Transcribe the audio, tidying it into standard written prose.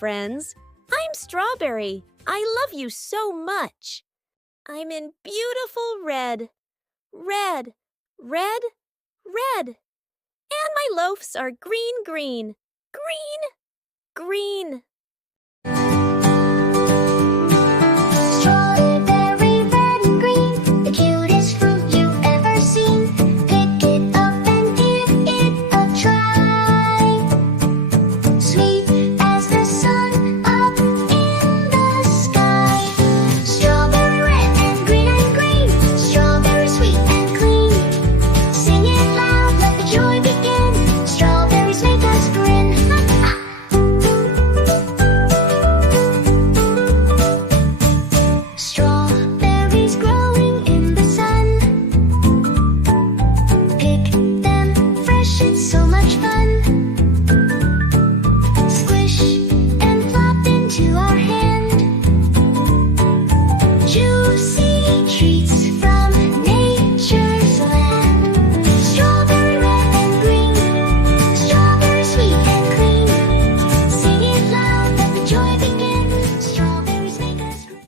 friends. I'm Strawberry. I love you so much. I'm in beautiful red. Red, red, red. And my loaves are green, green, green, green.